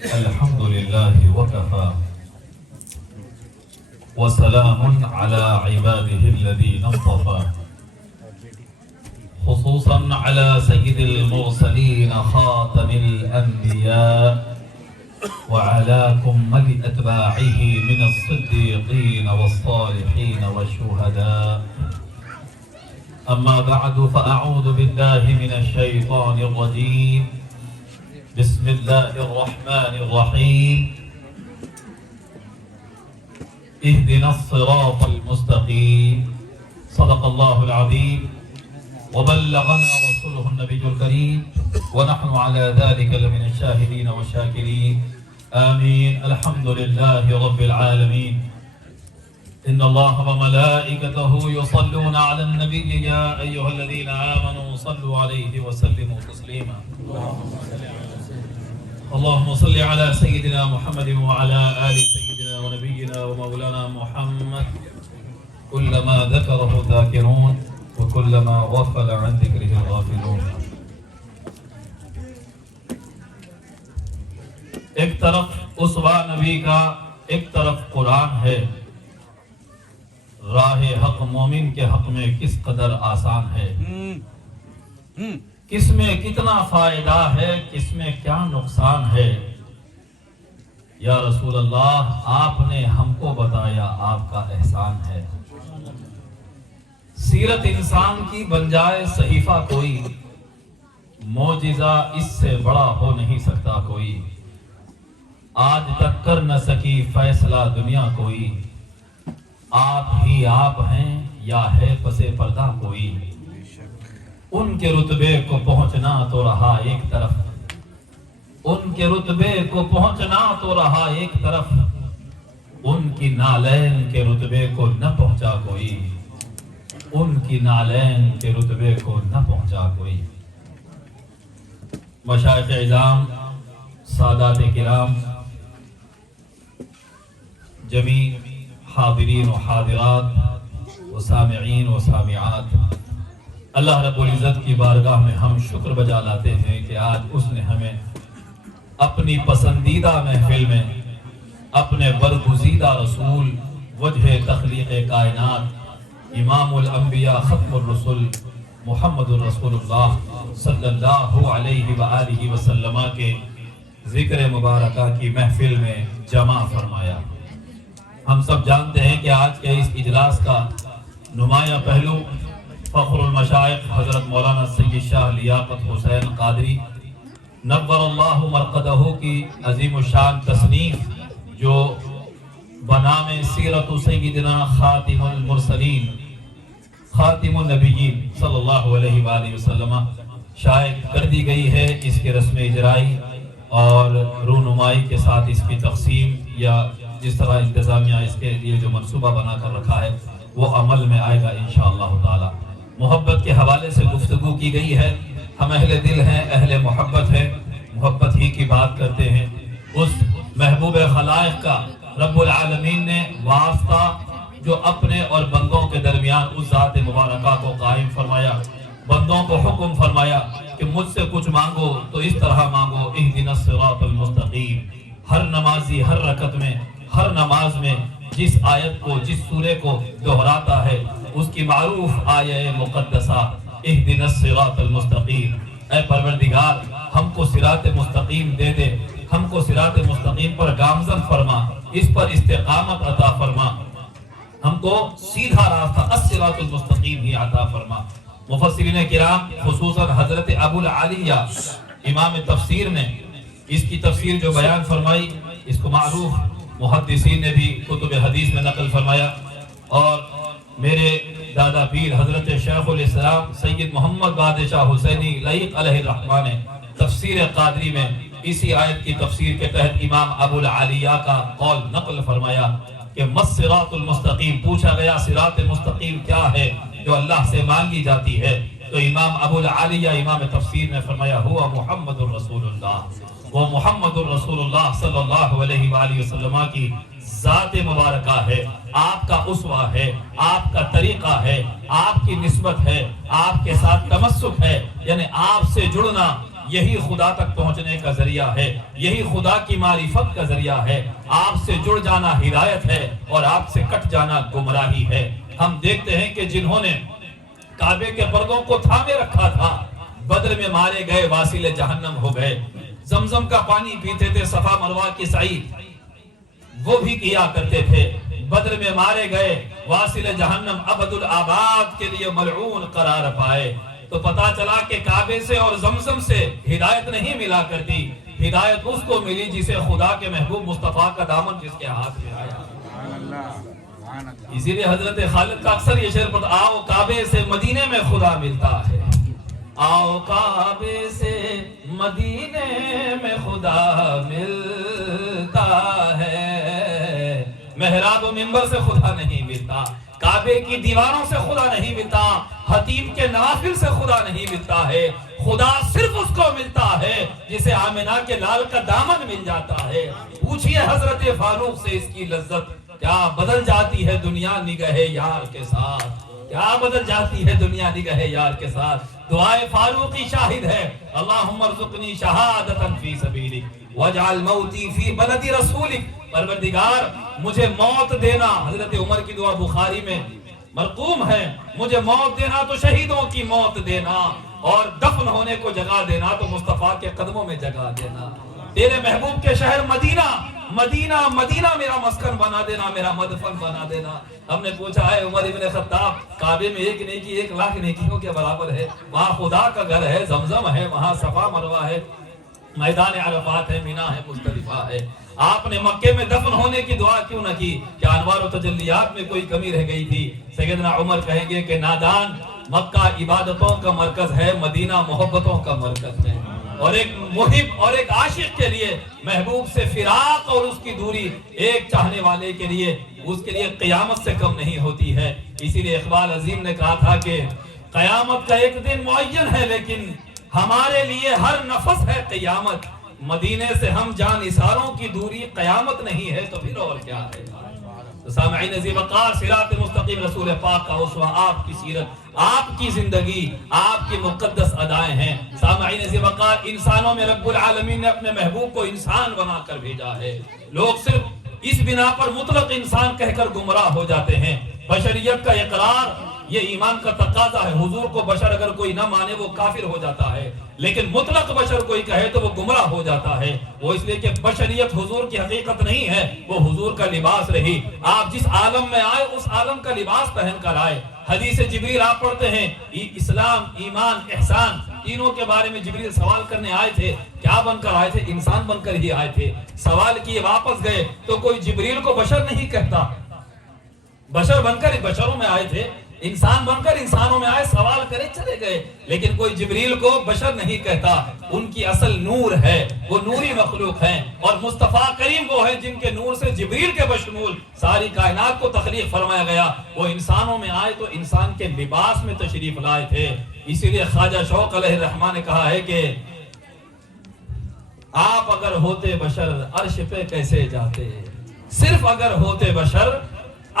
الحمد لله وكفى وسلام على عباده الذين اصطفى خصوصا على سيد المرسلين خاتم الأنبياء وعلى كمل أتباعه من الصديقين والصالحين والشهداء. أما بعد فأعوذ بالله من الشيطان الرجيم. بسم الله الرحمن الرحيم. اهدنا الصراط المستقيم. صدق الله العظيم وبلغنا رسوله النبي الكريم ونحن على ذلك لمن الشاهدين والشاكرين. آمين. الحمد لله رب العالمين. إن الله وملائكته يصلون على النبي يا أيها الذين آمنوا صلوا عليه وسلموا تسليما. اللهم صل على سيدنا محمد وعلى آل سيدنا ونبينا ومولانا محمد كلما ذكره الذاكرون وكلما غفل عن ذكره الغافلون. ایک طرف اسوہ نبی کا، ایک طرف قرآن ہے. راہ حق مومن کے حق میں کس قدر آسان ہے، کس میں کتنا فائدہ ہے، کس میں کیا نقصان ہے. یا رسول اللہ آپ نے ہم کو بتایا آپ کا احسان ہے. سیرت انسان کی بن جائے صحیفہ کوئی، معجزہ اس سے بڑا ہو نہیں سکتا کوئی. آج تک کر نہ سکی فیصلہ دنیا کوئی، آپ ہی آپ ہیں یا ہے پس پردہ کوئی. ان کے رتبے کو پہنچنا تو رہا ایک طرف، ان کے رتبے کو پہنچنا تو رہا ایک طرف. ان کی نالین کے رتبے کو نہ پہنچا کوئی، ان کی نالین کے رتبے کو نہ پہنچا کوئی. مشائخ اعظام، سادات کرام، جمیع حاضرین و حاضرات و سامعین و سامعات، اللہ رب العزت کی بارگاہ میں ہم شکر بجا لاتے ہیں کہ آج اس نے ہمیں اپنی پسندیدہ محفل میں اپنے برگزیدہ رسول، وجہ تخلیق کائنات، امام الانبیاء ختم الرسل محمد الرسول اللہ صلی اللہ علیہ وآلہ وسلم کے ذکر مبارکہ کی محفل میں جمع فرمایا. ہم سب جانتے ہیں کہ آج کے اس اجلاس کا نمایاں پہلو فخر المشائخ حضرت مولانا سید شاہ لیاقت حسین قادری نور اللہ مرقدہ کی عظیم الشان تصنیف، جو بنام سیرت سیدنا خاتم المرسلین خاتم النبیین صلی اللہ علیہ وآلہ وسلم شائع کر دی گئی ہے. اس کے رسم اجرائی اور رونمائی کے ساتھ اس کی تقسیم یا جس طرح انتظامیہ اس کے لیے جو منصوبہ بنا کر رکھا ہے وہ عمل میں آئے گا انشاءاللہ تعالی. محبت کے حوالے سے گفتگو کی گئی ہے. ہم اہل دل ہیں، اہل محبت ہیں، محبت ہی کی بات کرتے ہیں. اس محبوب خلائق کا رب العالمین نے واسطہ جو اپنے اور بندوں کے درمیان اس ذات مبارکہ کو قائم فرمایا، بندوں کو حکم فرمایا کہ مجھ سے کچھ مانگو تو اس طرح مانگو، اہدنا الصراط المستقیم. ہر نمازی ہر رکعت میں، ہر نماز میں جس آیت کو، جس سورے کو دہراتا ہے، اس کی معروف آیہ مقدسہ اہدنا الصراط المستقیم. اے پروردگار ہم کو صراط مستقیم دے دے، ہم کو صراط مستقیم پر گامزن فرما، اس پر استقامت عطا فرما، ہم کو سیدھا راستہ الصراط المستقیم ہی عطا فرما. مفسرین کرام خصوصاً حضرت ابو العالیہ امام تفسیر نے اس کی تفسیر جو بیان فرمائی، اس کو معروف محدثین نے بھی کتب حدیث میں نقل فرمایا. اور میرے دادا پیر حضرت شیخ الاسلام سید محمد بادشاہ حسینی لائق علیہ الرحمہ نے تفسیر قادری میں اسی آیت کی تفسیر کے تحت امام ابو العالیہ کا قول نقل فرمایا کہ مَصِّرَاطُ الْمُسْتَقِيم. پوچھا گیا صراط مستقیم کیا ہے جو اللہ سے مانگی جاتی ہے، تو امام ابو العالیہ امام تفسیر نے فرمایا ہوا محمد الرسول اللہ، وہ محمد الرسول اللہ صلی اللہ علیہ وآلہ وسلم کی ذات مبارکہ ہے، آپ کا اسوہ ہے، آپ کا طریقہ ہے، آپ کی نسبت ہے، آپ کے ساتھ تمسک ہے، یعنی آپ سے جڑنا یہی خدا تک پہنچنے کا ذریعہ ہے، یہی خدا کی معرفت کا ذریعہ ہے۔ آپ سے جڑ جانا ہدایت ہے اور آپ سے کٹ جانا گمراہی ہے۔ ہم دیکھتے ہیں کہ جنہوں نے کعبے کے پردوں کو تھامے رکھا تھا بدر میں مارے گئے، واصل جہنم ہو گئے۔ زمزم کا پانی پیتے تھے، صفا مروہ کی سعی وہ بھی کیا کرتے تھے، بدر میں مارے گئے، واصل جہنم ابد الآباد کے لیے ملعون قرار پائے۔ تو پتا چلا کہ کعبے سے اور زمزم سے ہدایت نہیں ملا کرتی، ہدایت اس کو ملی جسے خدا کے محبوب مصطفیٰ کا دامن جس کے ہاتھ میں آیا۔ اسی لیے حضرت خالد کا اکثر یہ شعر پڑھتا، آؤ کعبے سے مدینے میں خدا ملتا ہے، آؤ کعبے سے مدینے میں خدا ملتا ہے۔ محراب و منبر سے خدا نہیں ملتا، کعبے کی دیواروں سے خدا نہیں ملتا، حتیم کے نوافل سے خدا نہیں ملتا ہے۔ خدا صرف اس کو ملتا ہے جسے آمنہ کے لال کا دامن مل جاتا ہے۔ پوچھئے حضرت فاروق سے اس کی لذت، کیا بدل جاتی ہے دنیا نگہ یار کے ساتھ، کیا بدل جاتی ہے دنیا نگہ یار کے ساتھ۔ دعائے فاروقی شاہد ہے، اللہم ارزقنی شہادتا فی سبیلک واجعل موتی فی بلد رسولک، پروردگار مجھے موت دینا، حضرت عمر کی دعا بخاری میں مرقوم ہے، مجھے موت دینا تو شہیدوں کی موت دینا، اور دفن ہونے کو جگہ دینا تو مصطفیٰ کے قدموں میں جگہ دینا۔ تیرے محبوب کے شہر مدینہ، مدینہ مدینہ میرا مسکن بنا دینا، میرا مدفن بنا دینا۔ ہم نے پوچھا ہے عمر ابن خطاب، کعبے میں ایک نیکی 1,00,000 نیکیوں کے برابر ہے، وہاں خدا کا گھر ہے، زمزم ہے، وہاں صفا مروہ ہے، میدان عرفات ہے، مینا ہے، مزدلفہ ہے۔ آپ نے مکے میں دفن ہونے کی دعا کیوں نہ کی؟ کیا انوار و تجلیات میں کوئی کمی رہ گئی تھی؟ سیدنا عمر کہیں گے کہ نادان، مکہ عبادتوں کا مرکز ہے، مدینہ محبتوں کا مرکز ہے، اور ایک محب اور ایک عاشق کے لیے محبوب سے فراق اور اس کی دوری ایک چاہنے والے کے لیے اس کے لیے قیامت سے کم نہیں ہوتی ہے۔ اسی لیے اقبال عظیم نے کہا تھا کہ قیامت کا ایک دن معین ہے لیکن ہمارے لیے ہر نفس ہے قیامت، مدینے سے ہم جان اثاروں کی دوری قیامت نہیں ہے تو پھر اور کیا ہے۔ سامعین عزیز وقار، صراط مستقیم رسول پاک کا اسوہ، آپ کی سیرت، آپ کی زندگی، آپ کی مقدس ادائیں ہیں۔ سامعین عزیز وقار، انسانوں میں رب العالمین نے اپنے محبوب کو انسان بنا کر بھیجا ہے، لوگ صرف اس بنا پر مطلق انسان کہہ کر گمراہ ہو جاتے ہیں۔ بشریت کا اقرار یہ ایمان کا تقاضا ہے، حضور کو بشر اگر کوئی نہ مانے وہ کافر ہو جاتا ہے، لیکن مطلق بشر کوئی کہے تو وہ گمراہ ہو جاتا ہے۔ وہ اس لیے کہ بشریت حضور کی حقیقت نہیں ہے، وہ حضور کا لباس رہی۔ آپ جس عالم میں آئے اس عالم کا لباس پہن کر آئے۔ حدیث جبریل آپ پڑھتے ہیں، اسلام، ایمان، احسان، تینوں کے بارے میں جبریل سوال کرنے آئے تھے۔ کیا بن کر آئے تھے؟ انسان بن کر ہی آئے تھے۔ سوال کیے واپس گئے تو کوئی جبریل کو بشر نہیں کہتا، بشر بن کر بشروں میں آئے تھے، انسان بن کر انسانوں میں آئے، سوال کرے چلے گئے، لیکن کوئی جبریل کو بشر نہیں کہتا۔ ان کی اصل نور ہے، وہ نوری مخلوق ہیں، اور مصطفیٰ کریم وہ ہیں جن کے نور سے جبریل کے بشمول ساری کائنات کو تخلیق فرمایا گیا۔ وہ انسانوں میں آئے تو انسان کے لباس میں تشریف لائے تھے۔ اسی لیے خواجہ شوق علیہ الرحمٰن نے کہا ہے کہ آپ اگر ہوتے بشر عرش پہ کیسے جاتے، صرف اگر ہوتے بشر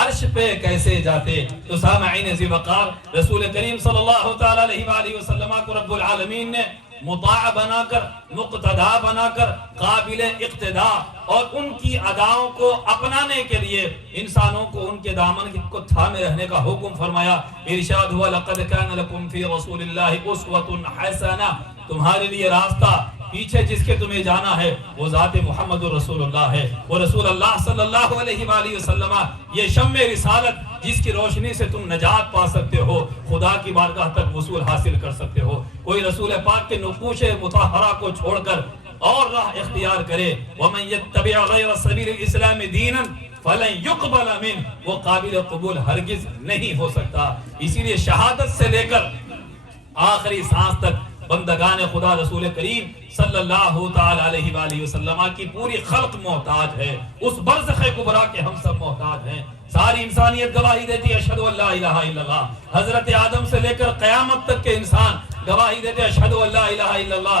عرش پہ کیسے جاتے۔ تو سامعین ذی وقار، رسول کریم صلی اللہ تعالی علیہ وآلہ وسلم کو رب العالمین نے مطاع بنا کر، مقتدا بنا کر، قابل اقتداء اور ان کی اداؤں کو اپنانے کے لیے انسانوں کو ان کے دامن کو تھامے رہنے کا حکم فرمایا۔ ارشاد ہوا، لقد کان لکم فی رسول اللہ اسوۃ حسنہ، تمہارے لیے راستہ پیچھے جس کے تمہیں جانا ہے وہ ذات محمد رسول اللہ ہے۔ وہ رسول اللہ صلی اللہ علیہ وآلہ وسلم یہ شمع رسالت جس کی روشنی سے تم نجات پا سکتے ہو، خدا کی بارگاہ تک وصول حاصل کر سکتے ہو۔ کوئی رسول پاک کے نقوش مطہرہ کو چھوڑ کر اور راہ اختیار کرے، وَمَن يَتَّبِعْ غَيْرَ سَبِيلِ الْإِسْلَامِ دِينًا فَلَن يُقْبَلَ مِنْهُ، وہ قابل قبول ہرگز نہیں ہو سکتا۔ اسی لیے شہادت سے لے کر آخری سانس تک بندگان خدا رسول کریم صلی اللہ تعالی علیہ وآلہ وسلم کی پوری خلق محتاج ہے، اس برزخ کبریٰ کے ہم سب محتاج ہیں۔ ساری انسانیت گواہی دیتی ہے اشہد ان لا الہ الا اللہ، حضرت آدم سے لے کر قیامت تک کے انسان گواہی دیتے اشہد ان لا الہ الا اللہ۔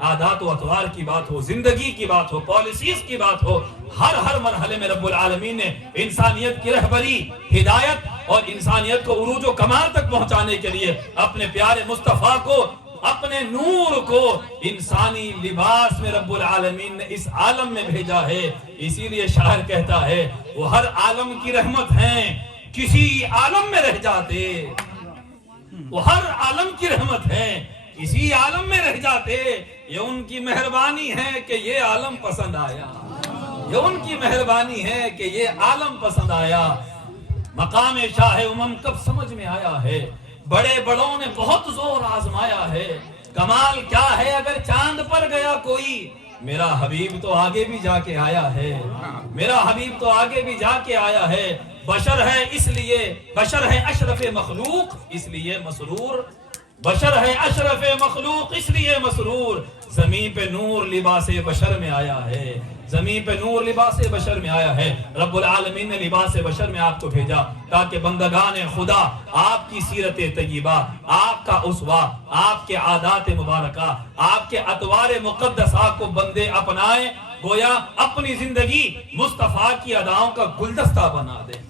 عادات و اطوار کی بات ہو، زندگی کی بات ہو، پالیسیز کی بات ہو، ہر مرحلے میں رب العالمین نے انسانیت کی رہبری، ہدایت اور انسانیت کو عروج و کمال تک پہنچانے کے لیے اپنے پیارے مصطفیٰ کو، اپنے نور کو انسانی لباس میں رب العالمین نے اس عالم میں بھیجا ہے۔ اسی لیے شاعر کہتا ہے وہ ہر عالم کی رحمت ہیں، کسی عالم میں رہ جاتے، وہ ہر عالم کی رحمت ہے، اسی عالم میں رہ جاتے، یہ ان کی مہربانی ہے کہ یہ عالم پسند آیا، یہ ان کی مہربانی ہے کہ یہ عالم پسند آیا۔ مقام شاہ امم کب سمجھ میں آیا ہے، بڑے بڑوں نے بہت زور آزمایا ہے، کمال کیا ہے اگر چاند پر گیا کوئی، میرا حبیب تو آگے بھی جا کے آیا ہے، میرا حبیب تو آگے بھی جا کے آیا ہے۔ بشر ہے اس لیے، بشر ہے اشرف مخلوق اس لیے مسرور، بشر ہے اشرف مخلوق اس لیے مسرور، زمین پہ نور لباس بشر میں آیا ہے، زمین پہ نور لباس بشر میں آیا ہے۔ رب العالمین نے لباس بشر میں آپ کو بھیجا تاکہ بندگان خدا آپ کی سیرت طیبہ، آپ کا اسوہ، آپ کے عادات مبارکہ، آپ کے اطوار مقدسہ کو بندے اپنائیں، گویا اپنی زندگی مصطفیٰ کی اداؤں کا گلدستہ بنا دیں۔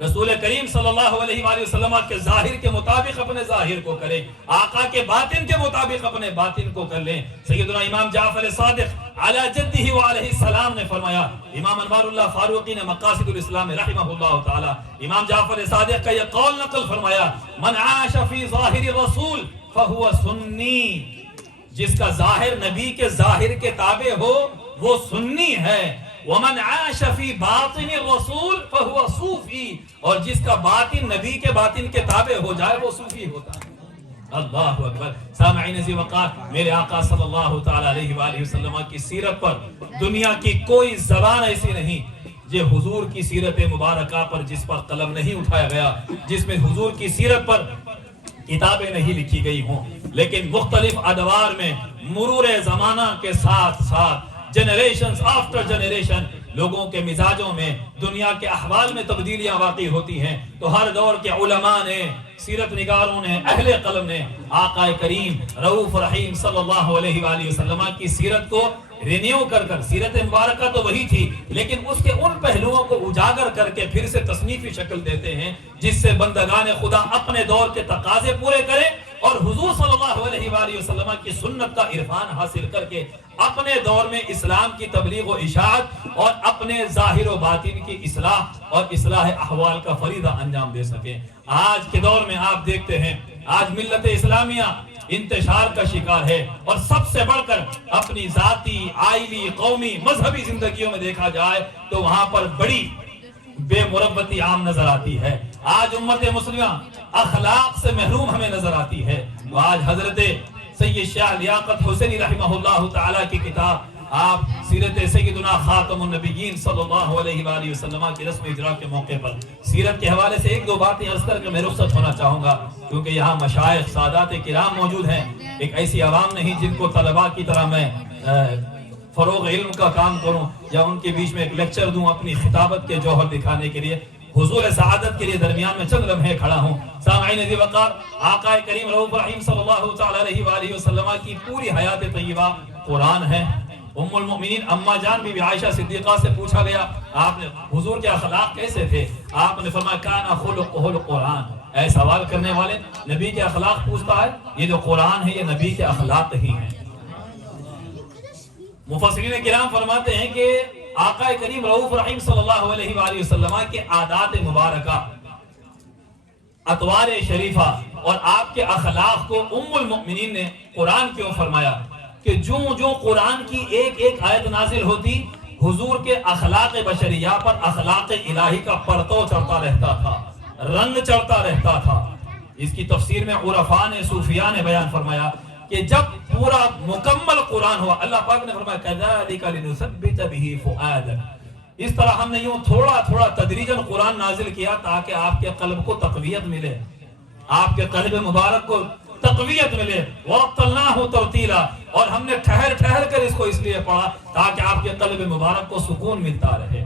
رسول کریم صلی اللہ علیہ وآلہ وسلم کے ظاہر کے مطابق اپنے ظاہر کو کریں، آقا کے باطن کے مطابق اپنے باطن کو کر لیں۔ سیدنا امام جعفر صادق علی جدہ وعلیہ السلام نے فرمایا، امام انوار اللہ فاروقی نے مقاصد الاسلام رحمہ اللہ تعالی امام جعفر صادق کا یہ قول نقل فرمایا، من عاش فی ظاہر الرسول فہو سنی، جس کا ظاہر نبی کے ظاہر کے تابع ہو وہ سنی ہے، ومن عاش فی باطن الرسول فہو صوفی، اور جس کا باطن نبی کے باطن کے تابع ہو جائے وہ صوفی ہوتا ہے۔ اللہ اکبر۔ سامعین ذی وقار، میرے آقا صلی اللہ تعالی علیہ وآلہ وسلم کی سیرت پر دنیا کی کوئی زبان ایسی نہیں جو حضور کی سیرت مبارکہ پر جس پر قلم نہیں اٹھایا گیا، جس میں حضور کی سیرت پر کتابیں نہیں لکھی گئی ہوں، لیکن مختلف ادوار میں مرور زمانہ کے ساتھ ساتھ جنریشنز آفٹر جنریشن لوگوں کے مزاجوں میں، دنیا کے احوال میں تبدیلیاں واقع ہوتی ہیں، تو ہر دور کے علماء نے، سیرت نگاروں نے، اہل قلم نے آقا کریم رؤوف رحیم صلی اللہ علیہ وآلہ وسلم کی سیرت کو رینیو کر سیرت مبارکہ تو وہی تھی لیکن اس کے ان پہلوؤں کو اجاگر کر کے پھر سے تصنیفی شکل دیتے ہیں جس سے بندگان خدا اپنے دور کے تقاضے پورے کریں اور حضور صلی اللہ علیہ وآلہ وسلم کی سنت کا عرفان حاصل کر کے اپنے دور میں اسلام کی تبلیغ و اشاعت اور اپنے ظاہر و باطن کی اصلاح اور اصلاح احوال کا فریضہ انجام دے سکیں۔ آج کے دور میں آپ دیکھتے ہیں آج ملت اسلامیہ انتشار کا شکار ہے اور سب سے بڑھ کر اپنی ذاتی، عائلی، قومی، مذہبی زندگیوں میں دیکھا جائے تو وہاں پر بڑی بے مروتی عام نظر آتی ہے۔ آج امت مسلمہ اخلاق سے محروم ہمیں نظر آتی ہے۔ تو آج حضرت سید شاہ لیاقت حسینی رحمہ اللہ تعالی کی کتاب آپ سیرت سیدنا خاتم النبیین صلی اللہ علیہ وآلہ وسلم کی رسم اجرا کے موقع پر سیرت کے حوالے سے ایک دو باتیں عرض کر کے میں رخصت ہونا چاہوں گا کیونکہ یہاں مشائخ سادات کرام موجود ہیں، ایک ایسی عوام نہیں جن کو طلباء کی طرح میں فروغ علم کا کام کروں یا ان کے بیچ میں ایک لیکچر دوں اپنی خطابت کے جوہر دکھانے کے لیے۔ حضور سعادت کے لیے درمیان میں چند لمحے کھڑا ہوں۔ سامعین ذی وقار، آقا کریم رؤوف رحیم صلی اللہ تعالی علیہ وآلہ وسلم کی پوری حیات طیبہ قرآن ہے۔ ام المؤمنین اما جان بی بی عائشہ صدیقہ سے پوچھا گیا آپ نے حضور کے اخلاق کیسے تھے؟ آپ نے فرمایا کان خلقہ القرآن۔ اے سوال کرنے والے، نبی کے اخلاق پوچھتا ہے، یہ جو قرآن ہے یہ نبی کے اخلاق ہی ہیں۔ مفسرین کرام فرماتے ہیں کہ آقا کریم رؤوف رحیم صلی اللہ علیہ وآلہ وسلم کے عادات مبارکہ، اطوار شریفہ اور آپ کے اخلاق کو ام المؤمنین نے قرآن کیوں فرمایا کہ جو قرآن کی ایک ایک آیت نازل ہوتی حضور کے اخلاق بشریہ پر اخلاق الہی کا پرتو چڑھتا رہتا تھا، رنگ چڑھتا رہتا تھا۔ اس کی تفسیر میں عرفاء نے، صوفیاء نے بیان فرمایا کہ جب پورا مکمل قرآن ہوا اللہ پاک نے فرمایا کذالک لنثبت به فؤادک، اس طرح ہم نے یوں تھوڑا تھوڑا تدریجاً قرآن نازل کیا تاکہ آپ کے قلب کو تقویت ملے، آپ کے قلب مبارک کو تقویت ملے۔ وَرَتَّلْنَاهُ تَرْتِيلًا، اور ہم نے ٹھہر کر اس کو اس لیے پڑھا تاکہ آپ کے قلب مبارک کو سکون ملتا رہے۔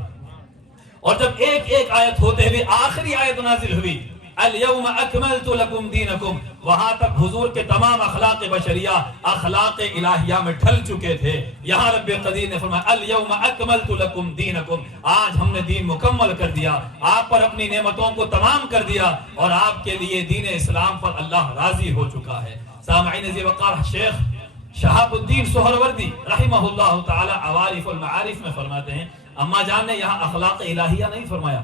اور جب ایک ایک آیت ہوتے ہوئے آخری آیت نازل ہوئی الَّيَوْمَ أَكْمَلْتُ لَكُمْ دِينَكُمْ، وہاں تک حضور کے تمام اخلاق بشریہ اخلاق الہیہ میں ڈھل چکے تھے. یہاں رب قدیر نے فرمایا الیوم اکملت لکم دینکم، آج ہم نے دین مکمل کر دیا، آپ پر اپنی نعمتوں کو تمام کر دیا، اور آپ کے لیے دین اسلام پر اللہ راضی ہو چکا ہے. سامعین ذی وقار، شیخ شہاب الدین سہروردی رحمہ اللہ تعالی عوارف المعارف میں فرماتے ہیں، اما جان نے یہاں اخلاق الہیہ نہیں فرمایا،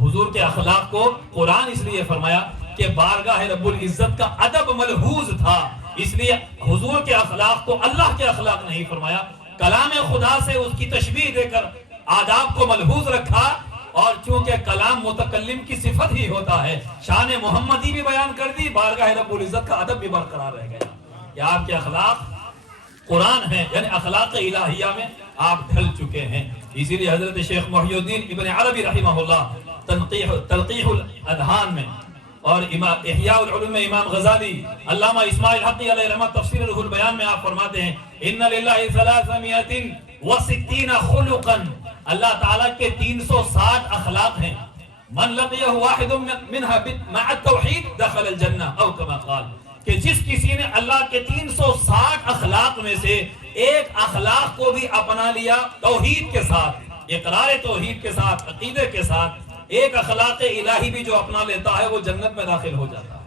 حضور کے اخلاق کو قرآن اس لیے فرمایا کہ بارگاہ رب العزت کا ادب ملحوظ تھا، اس لیے حضور کے اخلاق کو اللہ کے اخلاق نہیں فرمایا. کلام خدا سے اس کی تشبیہ دے کر آداب کو ملحوظ رکھا، اور چونکہ کلام متکلم کی صفت ہی ہوتا ہے، شان محمدی بھی بیان کر دی، بارگاہ رب العزت کا ادب بھی برقرار رہ گیا کہ آپ کے اخلاق قرآن ہیں، یعنی اخلاق الہیہ میں آپ ڈھل چکے ہیں. اسی لیے حضرت شیخ محی الدین ابن عربی رحمہ اللہ تلقیح الاذہان میں، اور احیاء العلوم میں امام غزالی، علامہ اسماعیل حقی علیہ رحمۃ تفسیر روح البیان میں آپ فرماتے ہیں ان للہ 360 خلقا، اللہ تعالیٰ کے 360 اخلاق ہیں. من لقیہ واحد منہا مع التوحید دخل الجنہ او کما قال، کہ جس کسی نے اللہ کے 360 اخلاق میں سے ایک اخلاق کو بھی اپنا لیا توحید کے ساتھ، اقرار توحید کے ساتھ، عقیدے کے ساتھ، ایک اخلاق الہی بھی جو اپنا لیتا ہے وہ جنت میں داخل ہو جاتا ہے.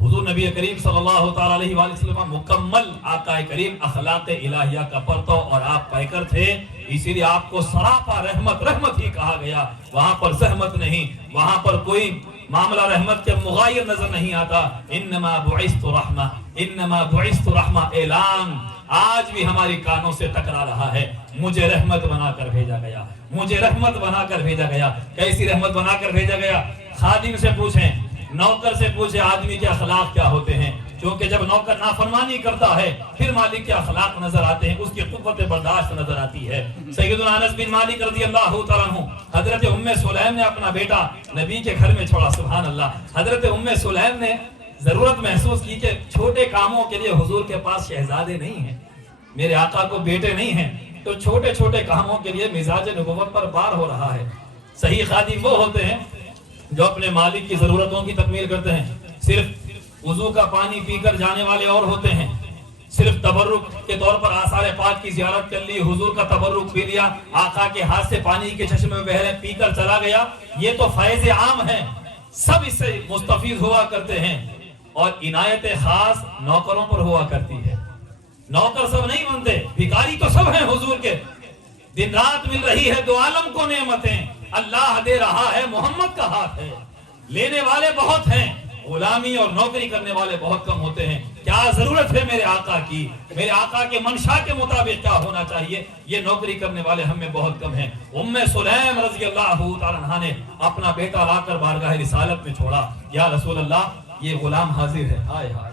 حضور نبی کریم صلی اللہ تعالی علیہ وآلہ وسلم مکمل آقا کریم اخلاق الہیہ کا پرتو اور آپ پیکر تھے، اسی لیے آپ کو سراپا رحمت ہی کہا گیا. وہاں پر زحمت نہیں، وہاں پر کوئی معاملہ رحمت کے مغایر نظر نہیں آتا. انما بعثت رحمہ، انما بعثت رحمہ، اعلان آج بھی ہماری کانوں سے ٹکرا رہا ہے، مجھے رحمت بنا کر بھیجا گیا، مجھے رحمت بنا کر بھیجا گیا. کیسی رحمت بنا کر بھیجا گیا؟ خادم سے پوچھیں، نوکر سے پوچھیں آدمی کے اخلاق کیا ہوتے ہیں، کیونکہ جب نوکر نافرمانی کرتا ہے پھر مالک کے اخلاق نظر آتے ہیں، اس کی قوت برداشت نظر آتی ہے. سیدنا انس بن مالک رضی اللہ تعالیٰ عنہ، حضرت ام سلیم نے اپنا بیٹا نبی کے گھر میں چھوڑا، سبحان اللہ. حضرت ام سلیم نے ضرورت محسوس کی کہ چھوٹے کاموں کے لیے حضور کے پاس شہزادے نہیں ہیں، میرے آقا کو بیٹے نہیں ہیں، تو چھوٹے چھوٹے کاموں کے لیے مزاج نبوت پر بار ہو رہا ہے. صحیح خادم وہ ہوتے ہیں جو اپنے مالک کی ضرورتوں کی تکمیل کرتے ہیں. صرف وضو کا پانی پی کر جانے والے اور ہوتے ہیں، صرف تبرک کے طور پر آثار پاک کی زیارت کر لی، حضور کا تبرک پی لیا، آقا کے ہاتھ سے پانی کے چشمے میں بہ رہے پی کر چلا گیا، یہ تو فیض عام ہے، سب اس سے مستفیض ہوا کرتے ہیں. اور عنایت خاص نوکروں پر ہوا کرتی ہے. نوکر سب نہیں بنتے، بھکاری تو سب ہیں حضور کے. دن رات مل رہی ہے دو عالم کو نعمتیں، اللہ دے رہا ہے، محمد کا ہاتھ ہے. لینے والے بہت ہیں، غلامی اور نوکری کرنے والے بہت کم ہوتے ہیں. کیا ضرورت ہے میرے آقا کی، میرے آقا کے منشا کے مطابق کیا ہونا چاہیے، یہ نوکری کرنے والے ہم میں بہت کم ہیں. ام سلیم رضی اللہ تعالی عنہا نے اپنا بیٹا لا کر بارگاہ رسالت میں چھوڑا. یا رسول اللہ، یہ غلام حاضر ہے. ہائے ہائے،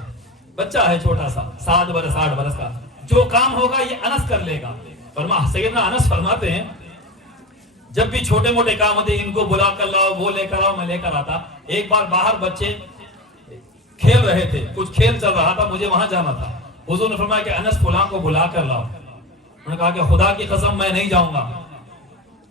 بچہ ہے چھوٹا سا، 7 برس 8 برس کا، جو کام ہوگا یہ انس کر لے گا. سیدنا انس فرماتے ہیں جب بھی چھوٹے موٹے کام ہوتے ان کو بلا کر لاؤ، وہ لے کر آؤ، میں لے کر آتا. ایک بار باہر بچے کھیل رہے تھے، کچھ کھیل چل رہا تھا، مجھے وہاں جانا تھا. حضور نے فرمایا کہ انس فلاں کو بلا کر لاؤ. انہوں نے کہا کہ خدا کی قسم میں نہیں جاؤں گا.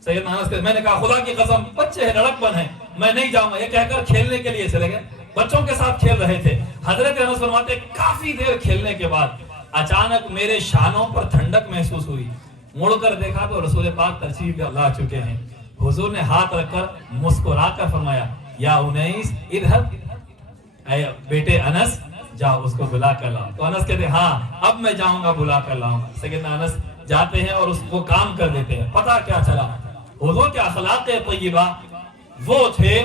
سیدنا انس کہتے میں نے کہا خدا کی قسم، بچے ہیں، لڑک پن ہے، میں نہیں جاؤں گا. یہ کہہ کر کھیلنے کے لیے چلے گئے، بچوں کے ساتھ کھیل رہے تھے. حضرت انس فرماتے کافی دیر کھیلنے کے بعد اچانک میرے شانوں پر ٹھنڈک محسوس ہوئی. مڑ کر دیکھا تو رسول پاک تشریف لا چکے ہیں. حضور نے ہاتھ رکھ کر مسکرا کر فرمایا یا انیس اذهب، اے بیٹے انس جاؤ اس کو بلا کر لاؤ. تو انس کہتے ہاں اب میں جاؤں گا، بلا کر لاؤں گا. سیدنا انس جاتے ہیں اور اس کو کام کر دیتے ہیں. پتہ کیا چلا، حضور کے اخلاق طیبہ وہ تھے،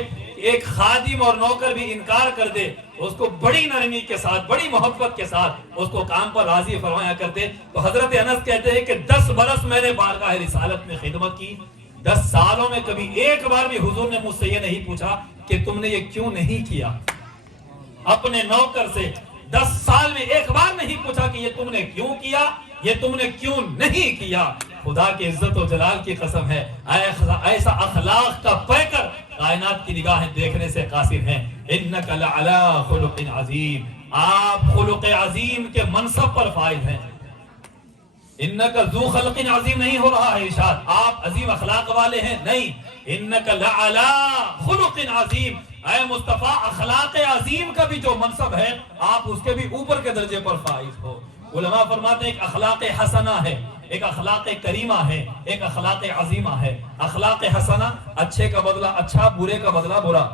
ایک خادم اور نوکر بھی انکار کر دے اس کو بڑی نرمی کے ساتھ، بڑی محبت کے ساتھ اس کو کام پر راضی فرمایا کرتے. تو حضرت انس کہتے ہیں کہ 10 برس میں نے بارگاہ رسالت میں خدمت کی، 10 سالوں میں کبھی ایک بار بھی حضور نے مجھ سے یہ نہیں پوچھا کہ تم نے یہ کیوں نہیں کیا. اپنے نوکر سے 10 سال میں ایک بار نہیں پوچھا کہ یہ تم نے کیوں کیا، یہ تم نے کیوں نہیں کیا. خدا کی عزت و جلال کی قسم ہے، ایسا اخلاق کا پیکر کائنات کی نگاہیں دیکھنے سے قاصر ہیں. انک لعلی خلق عظیم، آپ خلق عظیم کے منصب پر فائز ہیں. انک ذو خلق عظیم نہیں ہو رہا ہے ارشاد، آپ عظیم اخلاق والے ہیں، نہیں. انک لعلی خلق عظیم، اے مصطفیٰ اخلاق عظیم کا بھی جو منصب ہے آپ اس کے بھی اوپر کے درجے پر فائز ہو۔ علماء فرماتے ہیں ایک اخلاق حسنہ ہے، ایک اخلاق کریمہ ہے، ایک اخلاق عظیمہ ہے۔ اخلاق حسنہ اچھے کا بدلہ اچھا، برے کا بدلہ برا۔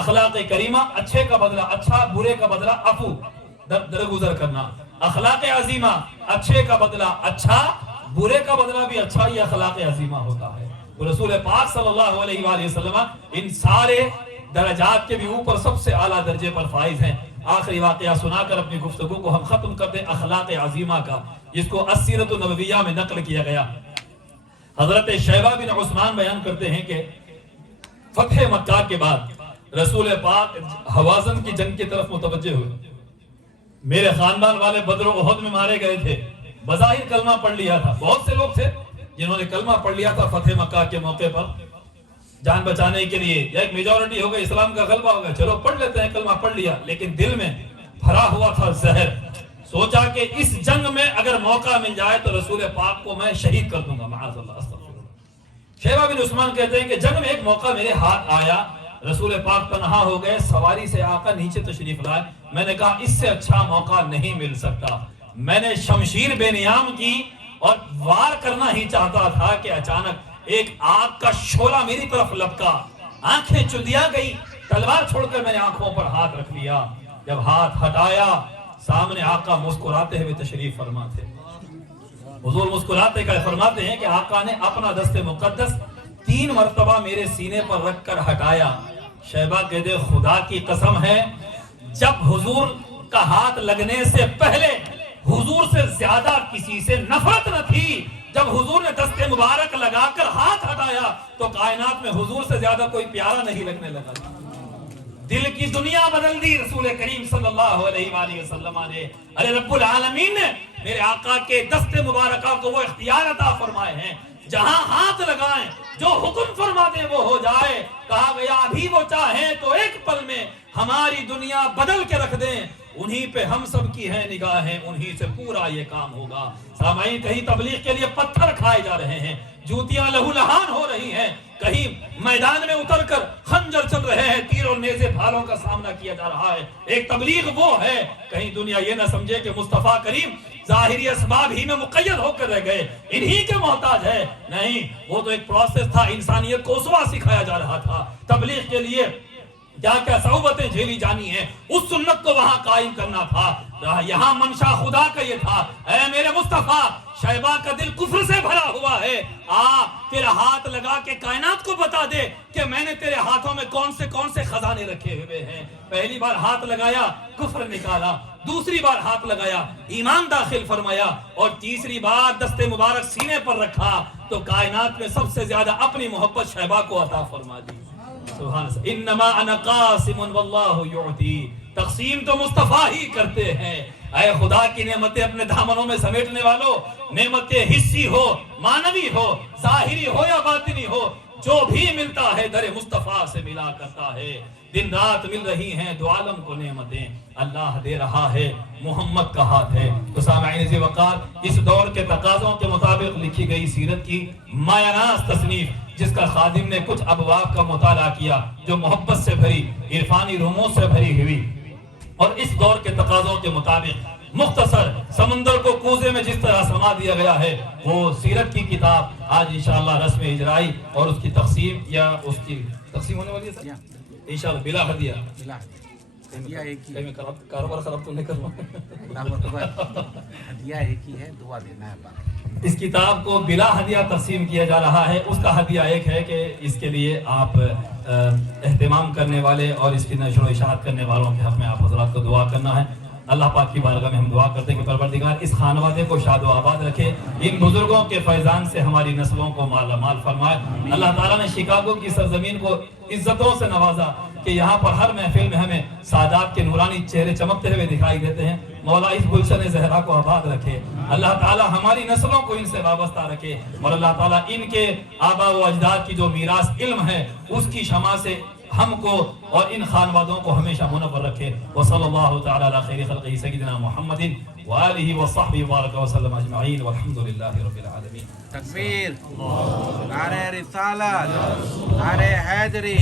اخلاق کریمہ اچھے کا بدلہ اچھا، برے کا بدلہ عفو، درگزر کرنا۔ اخلاق عظیمہ اچھے کا بدلہ اچھا، برے کا بدلہ بھی اچھا، یہ اخلاق عظیمہ ہوتا ہے۔ رسول پاک صلی اللہ علیہ وآلہ وسلم ان سارے درجات کے بھی اوپر سب سے اعلیٰ درجے پر فائز ہیں۔ آخری واقعہ سنا کر اپنی گفتگو کو ہم ختم کرتے ہیں اخلاق عظیمہ کا، جس کو السیرۃ النبویہ میں نقل کیا گیا۔ حضرت شیبہ بن عثمان بیان کرتے ہیں کہ فتح مکہ کے بعد رسول پاک حوازن کی جنگ کی طرف متوجہ ہوئے۔ میرے خاندان والے بدر و احد میں مارے گئے تھے، بظاہر کلمہ پڑھ لیا تھا، بہت سے لوگ تھے جنہوں نے کلمہ پڑھ لیا تھا فتح مکہ کے موقع پر جان بچانے کے لیے، یا ایک میجورٹی ہو گئی، اسلام کا غلبہ ہو گیا، چلو پڑھ لیتے ہیں، کلمہ پڑھ لیا، لیکن دل میں بھرا ہوا تھا زہر۔ سوچا کہ اس جنگ میں اگر موقع مل جائے تو رسول پاک کو میں شہید کر دوں گا، معاذ اللہ، استغفر اللہ۔ شیبہ بن عثمان کہتے ہیں کہ جنگ میں ایک موقع میرے ہاتھ آیا، رسول پاک تنہا ہو گئے، سواری سے آقا نیچے تشریف لائے، میں نے کہا اس سے اچھا موقع نہیں مل سکتا۔ میں نے شمشیر بے نیام کی اور وار کرنا ہی چاہتا تھا کہ اچانک ایک آگ کا شعلہ میری طرف لپکا، آنکھیں چدیا گئی، تلوار چھوڑ کر میں نے آنکھوں پر ہاتھ رکھ لیا۔ جب ہاتھ ہٹایا سامنے آقا مسکراتے ہوئے تشریف فرما تھے۔ حضور مسکراتے ہوئے فرماتے ہیں کہ آقا نے اپنا دست مقدس 3 مرتبہ میرے سینے پر رکھ کر ہٹایا۔ شیبہ کہتے خدا کی قسم ہے جب حضور کا ہاتھ لگنے سے پہلے حضور سے زیادہ کسی سے نفرت نہ تھی، جب حضور نے دست مبارک لگا کر ہاتھ ہٹایا تو کائنات میں حضور سے زیادہ کوئی پیارا نہیں لگنے لگا۔ دل کی دنیا بدل دی رسول کریم صلی اللہ علیہ وآلہ وسلم نے۔ ارے رب العالمین نے میرے آقا کے دست مبارکہ کو وہ اختیار عطا فرمائے ہیں، جہاں ہاتھ لگائیں جو حکم فرما دیں وہ ہو جائے۔ کہا گیا ابھی وہ چاہیں تو ایک پل میں ہماری دنیا بدل کے رکھ دیں، انہی پہ ہم سب کی ہیں نگاہیں، انہی سے پورا یہ کام ہوگا۔ سامعین کہیں تبلیغ کے لیے پتھر کھائے جا رہے ہیں، جوتیاں لہو لہان ہو رہی ہیں، کہیں میدان میں اتر کر خنجر چل رہے ہیں، تیر اور نیزے بھالوں کا سامنا کیا جا رہا ہے۔ ایک تبلیغ وہ ہے، کہیں دنیا یہ نہ سمجھے کہ مصطفیٰ کریم ظاہری اسباب ہی میں مقید ہو کر رہ گئے، انہی کے محتاج ہے۔ نہیں، وہ تو ایک پروسیس تھا، انسانیت کو اسوہ سکھایا جا رہا تھا۔ تبلیغ کے لیے کیا کیا صعوبتیں جھیلی جانی ہیں، اس سنت کو وہاں قائم کرنا تھا۔ یہاں منشا خدا کا یہ تھا، اے میرے مصطفیٰ شیبہ کا دل کفر سے بھرا ہوا ہے، تیرا ہاتھ لگا کے کائنات کو بتا دے کہ میں نے تیرے ہاتھوں میں کون سے خزانے رکھے ہوئے ہیں۔ پہلی بار ہاتھ لگایا کفر نکالا، دوسری بار ہاتھ لگایا ایمان داخل فرمایا، اور تیسری بار دست مبارک سینے پر رکھا تو کائنات میں سب سے زیادہ اپنی محبت شیبہ کو عطا فرما دی۔ سبحان اللہ، انما انا قاسم واللہ یعطی، تقسیم تو مصطفیٰ ہی کرتے ہیں۔ اے خدا کی نعمتیں اپنے دامنوں میں سمیٹنے والوں، نعمتیں حصی ہو، معنوی ہو، ظاہری ہو یا باطنی ہو، جو بھی ملتا ہے در مصطفیٰ سے ملا کرتا ہے۔ دن رات مل رہی ہیں دو عالم کو نعمتیں، اللہ دے رہا ہے، محمد کا ہاتھ ہے۔ تو سامعین ذی وقار، اس دور کے تقاضوں کے مطابق لکھی گئی سیرت کی مایہ تصنیف، جس کا خادم نے کچھ ابواب کا مطالعہ کیا، جو محبت سے بھری، عرفانی رموز سے بھری ہوئی، اور اس دور کے تقاضوں کے مطابق مختصر سمندر کو کوزے میں جس طرح سما دیا گیا ہے، وہ سیرت کی کتاب آج انشاءاللہ رسم اجرائی اور اس کی تقسیم یا اس کی تقسیم ہونے والی ہے انشاءاللہ بلا ہدیہ۔ کاروبار خراب تو نہیں کرنا، ہدیہ ایک ہی ہے، دعا دینا ہے بات۔ اس کتاب کو بلا ہدیہ تقسیم کیا جا رہا ہے۔ اس کا ہدیہ ایک ہے کہ اس کے لیے آپ اہتمام کرنے والے اور اس کی نشر و اشاعت کرنے والوں کے حق میں آپ حضرات کو دعا کرنا ہے۔ اللہ پاک کی بارگاہ میں ہم دعا کرتے ہیں کہ پروردگار اس خانوادے کو شاد و آباد رکھے، ان بزرگوں کے فیضان سے ہماری نسلوں کو مالا مال فرمائے۔ اللہ تعالیٰ نے شکاگو کی سرزمین کو عزتوں سے نوازا کہ یہاں پر ہر محفل میں ہمیں سادات کے نورانی چہرے چمکتے ہوئے دکھائی دیتے ہیں۔ مولا اس گلشن زہرا کو آباد رکھے، اللہ تعالیٰ ہماری نسلوں کو ان سے وابستہ رکھے، اور اللہ تعالیٰ ان کے آبا و اجداد کی جو میراث علم ہے اس کی شمع سے ہم کو اور ان خانوادوں کو ہمیشہ منور رکھے۔ وصلی اللہ تعالی علی خیر خلقہ سیدنا محمد وآلہ وصحبہ وبارک وسلم اجمعین والحمدللہ رب العالمین۔ تکبیر، نعرہ رسالت، نعرہ حیدری۔